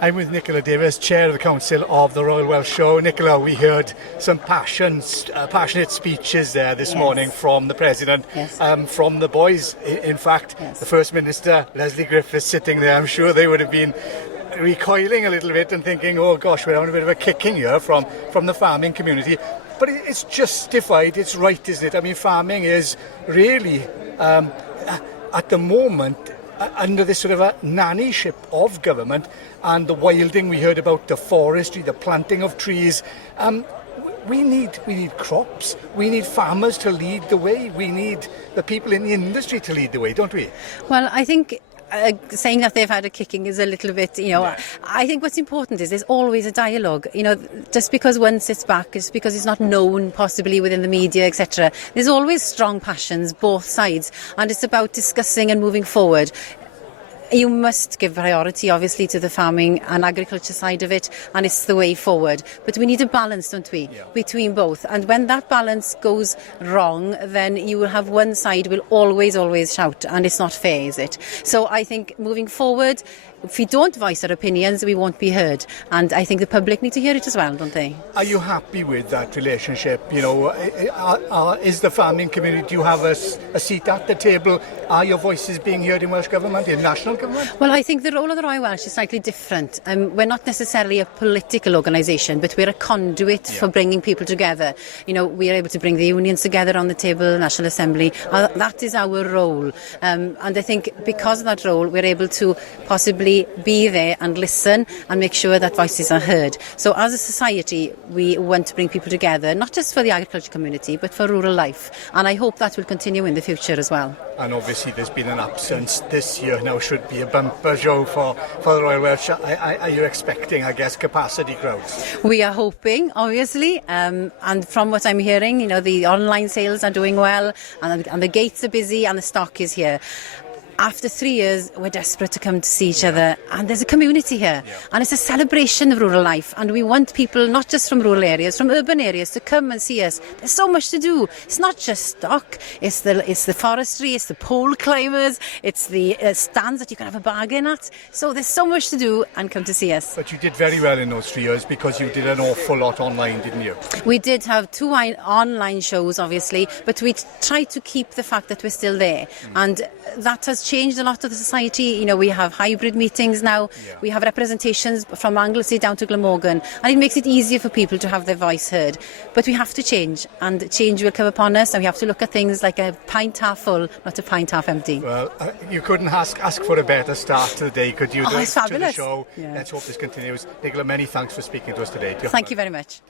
I'm with Nicola Davies, Chair of the Council of the Royal Welsh Show. Nicola, we heard some passionate speeches there this morning from the President, from the boys. In fact, the First Minister, Leslie Griffiths, sitting there. I'm sure they would have been recoiling a little bit and thinking, oh gosh, we're having a bit of a kicking here from the farming community. But it's justified, it's right, isn't it? I mean, farming is really, at the moment, under this sort of a nannyship of government, and the wilding we heard about, the forestry, the planting of trees. We need crops. We need farmers to lead the way. We need the people in the industry to lead the way, don't we? Well, I think saying that they've had a kicking is a little bit, I think what's important is there's always a dialogue. Just because one sits back, it's because it's not known possibly within the media, etc. There's always strong passions, both sides, and it's about discussing and moving forward. You must give priority, obviously, to the farming and agriculture side of it, and it's the way forward. But we need a balance, don't we, between both. And when that balance goes wrong, then you will have one side will always shout, and it's not fair, is it? So I think moving forward, if we don't voice our opinions, we won't be heard. And I think the public need to hear it as well, don't they? Are you happy with that relationship? Is the farming community, do you have a seat at the table? Are your voices being heard in Welsh Government, in national government? Well, I think the role of the Royal Welsh is slightly different. We're not necessarily a political organisation, but we're a conduit for bringing people together. We are able to bring the unions together on the table, National Assembly. That is our role. And I think because of that role, we're able to possibly be there and listen and make sure that voices are heard. So as a society, we want to bring people together, not just for the agriculture community, but for rural life. And I hope that will continue in the future as well. And obviously there's been an absence this year. Now should be a bumper show for the Royal Welsh. Are you expecting, I guess, capacity crowds? We are hoping, obviously. And from what I'm hearing, the online sales are doing well, and the gates are busy, and the stock is here. After 3 years, we're desperate to come to see each other, and there's a community here, and it's a celebration of rural life, and we want people not just from rural areas, from urban areas, to come and see us. There's so much to do. It's not just stock, it's the forestry, it's the pole climbers, it's the stands that you can have a bargain at. So there's so much to do, and come to see us. But you did very well in those 3 years because you did an awful lot online, didn't you? We did have 2 online shows, obviously, but we tried to keep the fact that we're still there, and that has changed a lot of the society. We have hybrid meetings now. We have representations from Anglesey down to Glamorgan, and it makes it easier for people to have their voice heard. But we have to change, and change will come upon us, and we have to look at things like a pint half full, not a pint half empty. Well, you couldn't ask for a better start to the day, could you? It's fabulous. To the show. Let's hope this continues. Nicola, many thanks for speaking to us today. Thank you very much.